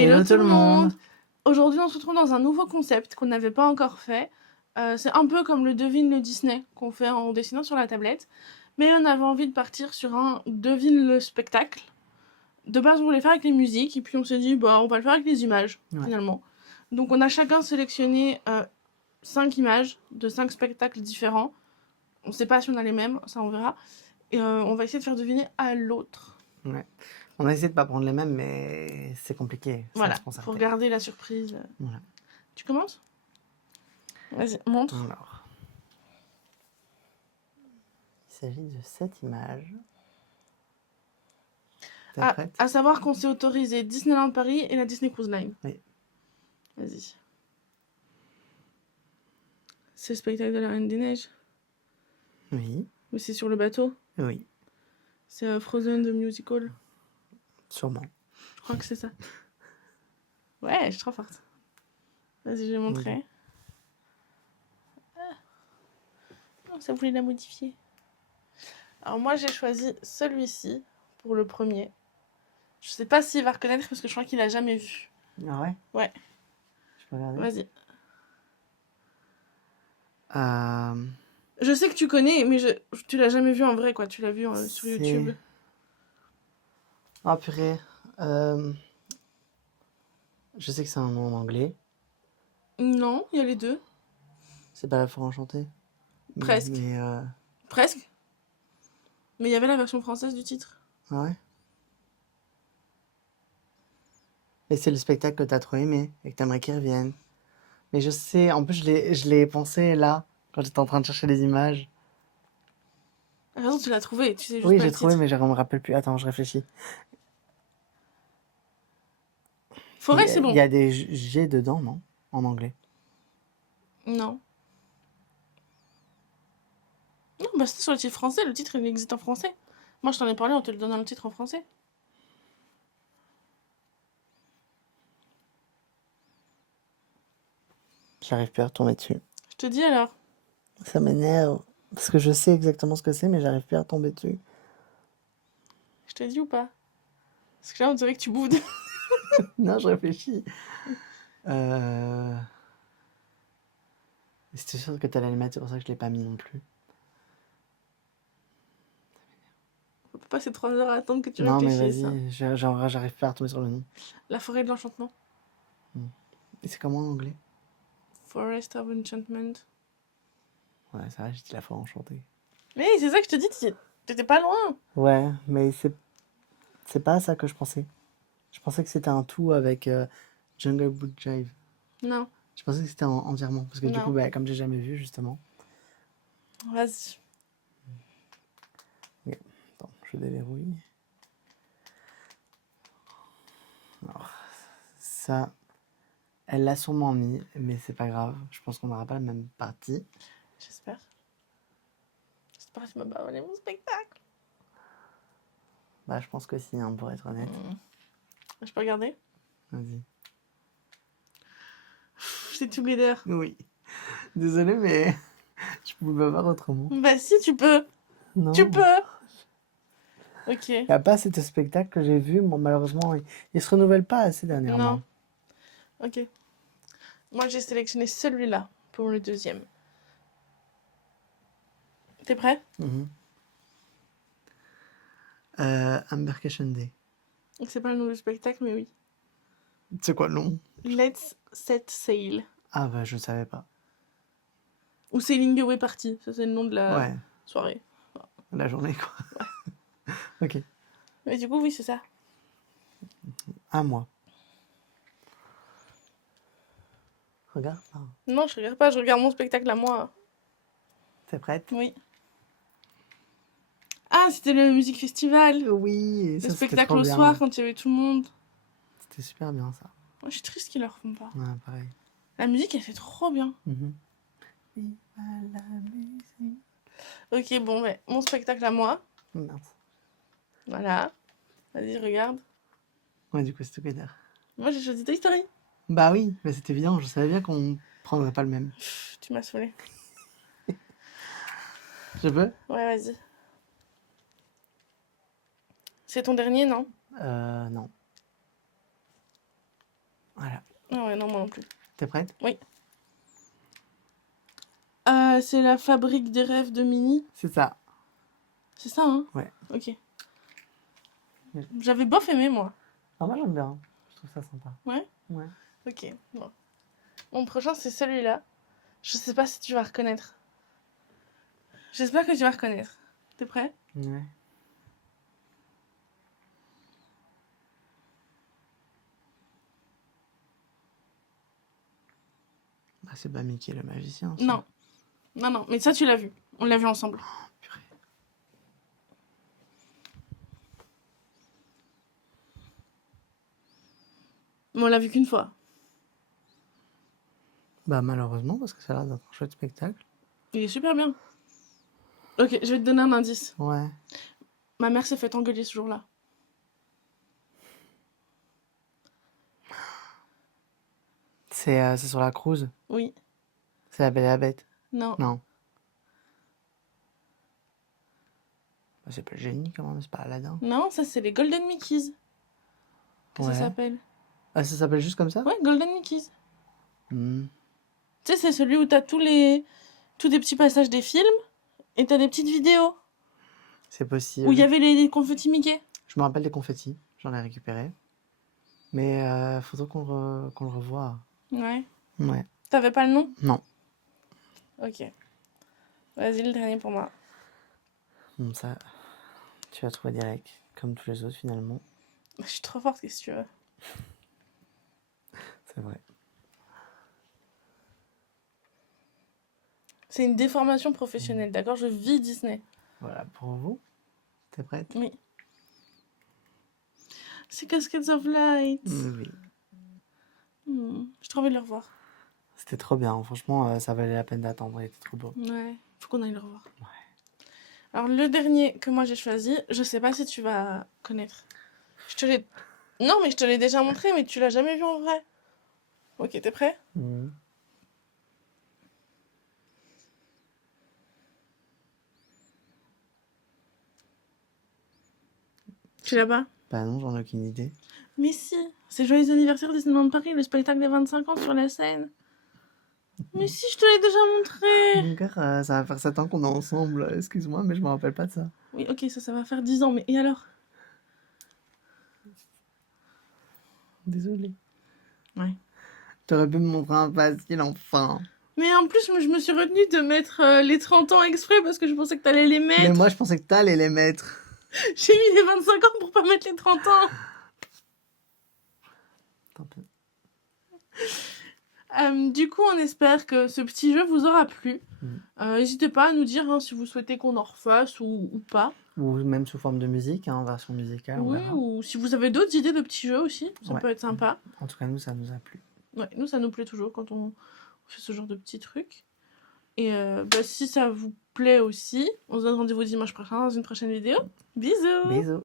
Hello tout le monde! Aujourd'hui, on se retrouve dans un nouveau concept qu'on n'avait pas encore fait. C'est un peu comme le devine le Disney qu'on fait en dessinant sur la tablette. Mais on avait envie de partir sur un devine le spectacle. De base, on voulait faire avec les musiques, et puis on s'est dit, bah, on va le faire avec les images, finalement. Donc, on a chacun sélectionné 5 images de 5 spectacles différents. On sait pas si on a les mêmes, ça on verra. Et on va essayer de faire deviner à l'autre. Ouais. On a essayé de pas prendre les mêmes, mais c'est compliqué. Voilà, faut garder la surprise. Voilà. Tu commences? Vas-y, montre. Alors, il s'agit de cette image. T'es prête? À savoir qu'on s'est autorisé Disneyland Paris et la Disney Cruise Line. Oui. Vas-y. C'est le spectacle de la Reine des Neiges. Oui. Mais c'est sur le bateau. Oui. C'est Frozen the Musical. Sûrement. Je crois que c'est ça. Ouais, je suis trop forte. Vas-y, je vais montrer. Ah. Ça voulait la modifier. Alors moi, j'ai choisi celui-ci pour le premier. Je sais pas s'il va reconnaître parce que je crois qu'il a jamais vu. Ah ouais? Ouais. Je peux regarder? Vas-y. Euh... Je sais que tu connais, mais tu l'as jamais vu en vrai, quoi. Tu l'as vu sur YouTube. Oh purée. Je sais que c'est un nom en anglais. Non, il y a les deux. C'est pas la Forêt enchantée? Presque. Mais Presque. Mais il y avait la version française du titre. Ah ouais? Et c'est le spectacle que t'as trop aimé et que t'aimerais qu'il revienne. Mais je sais, en plus je l'ai pensé là, quand j'étais en train de chercher les images. De toute façon, tu l'as trouvé, tu sais juste Oui, pas j'ai le trouvé, titre. mais je me rappelle plus. Attends, je réfléchis. Forêt, c'est bon. Il y a des G dedans, non? En anglais. Non. Non, bah c'était sur le titre français. Le titre, il existe en français. Moi, je t'en ai parlé, on te le donne dans le titre en français. J'arrive plus à retomber dessus. Je te dis alors. Ça m'énerve. Parce que je sais exactement ce que c'est, mais j'arrive plus à retomber dessus. Je te dis ou pas? Parce que là, on dirait que tu boudes. Non, je réfléchis. C'était sûr que t'allais le mettre, c'est pour ça que je l'ai pas mis non plus. On peut passer 3 heures à attendre que tu Non, mais réfléchisses. vas-y, j'arrive pas à retomber sur le nom. La forêt de l'enchantement. Et c'est comment en anglais? Forest of Enchantment. Ouais, ça va, j'ai dit la Forêt enchantée. Mais c'est ça que je te dis, t'étais pas loin. Ouais, mais c'est pas ça que je pensais. Je pensais que c'était un tout avec Jungle Book Jive. Non. Je pensais que c'était entièrement. Parce que du Non. coup, bah, comme j'ai jamais vu, justement. Vas-y. Okay. Attends, je déverrouille. Alors, ça, elle l'a sûrement mis, mais c'est pas grave. Je pense qu'on n'aura pas la même partie. J'espère. J'espère que tu m'as pas volé mon spectacle. Bah, je pense que si, hein, pour être honnête. Je peux regarder? Vas-y. C'est Tomb Raider. Oui. Désolé, mais je pouvais pas voir autrement. Bah si, tu peux. Non. Tu peux. Ok. Il n'y a pas cet spectacle que j'ai vu. Bon, malheureusement, il se renouvelle pas assez dernièrement. Non. Ok. Moi, j'ai sélectionné celui-là pour le deuxième. T'es prêt? Embarkation Day. C'est pas le nom du spectacle, mais oui. C'est quoi le nom? Let's Set Sail. Ah bah, je ne savais pas. Ou Sailing Away Party. Ça, c'est le nom de la soirée. La journée, quoi. Ouais. Ok. Mais du coup, oui, c'est ça. À moi. Regarde. Non, je regarde pas, je regarde mon spectacle à moi. T'es prête? Oui. Ah, c'était le Music Festival. Oui. Le spectacle au soir quand il y avait tout le monde. C'était super bien, ça. Moi, je suis triste qu'ils le refont pas. Ouais, pareil. La musique, elle fait trop bien. Viva la musique. Ok, bon, mais mon spectacle à moi. Merde. Voilà. Vas-y, regarde. Ouais, du coup, c'est Together. Moi, j'ai choisi Toy Story. Bah oui, mais c'était évident. Je savais bien qu'on prendrait pas le même. Tu m'as saoulé. Je peux? Ouais, vas-y. C'est ton dernier, non? Non. ouais, non, moi non plus. T'es prête? Oui. C'est la fabrique des rêves de Minnie. C'est ça. C'est ça, hein? Ouais. Ok. Ouais. J'avais bof aimé, moi. Ah, moi j'aime bien. Je trouve ça sympa. Ouais? Ouais. Ok, bon. Mon prochain, c'est celui-là. Je sais pas si tu vas reconnaître. J'espère que tu vas reconnaître. T'es prêt? Ouais. Bah, c'est pas Mickey le magicien, ça. Non. Non, non, mais ça, tu l'as vu. On l'a vu ensemble. Purée. Mais on l'a vu qu'une fois. Bah, malheureusement, parce que ça a l'air d'être un chouette spectacle. Il est super bien. Ok, je vais te donner un indice. Ouais. Ma mère s'est fait engueuler ce jour-là. C'est sur la cruise. Oui. C'est la Belle et la Bête. Non. Non. Bah, c'est pas le génie quand même, c'est pas Aladdin. Non, ça, c'est les Golden Mickeys. Que ça Ouais. s'appelle. Ah, ça s'appelle juste comme ça? Ouais, Golden Mickeys. Hmm. Tu sais, c'est celui où t'as tous des petits passages des films et t'as des petites vidéos C'est possible. où il y avait les confettis Mickey. Je me rappelle des confettis, j'en ai récupéré. Mais faudrait qu'on le revoie. Ouais. Ouais. T'avais pas le nom? Non. Ok. Vas-y, le dernier pour moi. Bon, ça, tu vas trouver direct, comme tous les autres finalement. Je suis trop forte, qu'est-ce que tu veux. C'est vrai. C'est une déformation professionnelle, d'accord? Je vis Disney. Voilà, pour vous. T'es prête? Oui. C'est Cascades of Light. Oui. J'ai trop envie de le revoir. C'était trop bien, franchement, ça valait la peine d'attendre, il était trop beau. Ouais, faut qu'on aille le revoir. Ouais. Alors, le dernier que moi j'ai choisi, je sais pas si tu vas connaître. Non, mais je te l'ai déjà montré, mais tu l'as jamais vu en vrai. Ok, t'es prêt? Mhm. Tu l'as pas? Bah non, j'en ai aucune idée. Mais si, c'est Joyeux anniversaire Disneyland Paris, le spectacle des 25 ans sur la scène. Mais si, je te l'ai déjà montré. Mon cœur, ça va faire 7 ans qu'on est ensemble, excuse-moi, mais je me rappelle pas de ça. Oui, ok, ça va faire 10 ans, mais et alors? Désolée. Ouais. T'aurais pu me montrer un facile, enfin. Mais en plus, je me suis retenue de mettre les 30 ans exprès parce que je pensais que t'allais les Mais mettre. moi, je pensais que t'allais les mettre. J'ai mis les 25 ans pour pas mettre les 30 ans. Tant pis. Du coup, on espère que ce petit jeu vous aura plu. Mm. N'hésitez pas à nous dire hein, si vous souhaitez qu'on en refasse ou pas. Ou même sous forme de musique, hein, en version musicale, on Oui, verra. ou si vous avez d'autres idées de petits jeux aussi, ça Ouais. peut être sympa. En tout cas, nous, ça nous a plu. Ouais, nous, ça nous plaît toujours quand on fait ce genre de petits trucs. Et si ça vous plaît aussi, on se donne rendez-vous dimanche prochain dans une prochaine vidéo. Bisous! Bisous!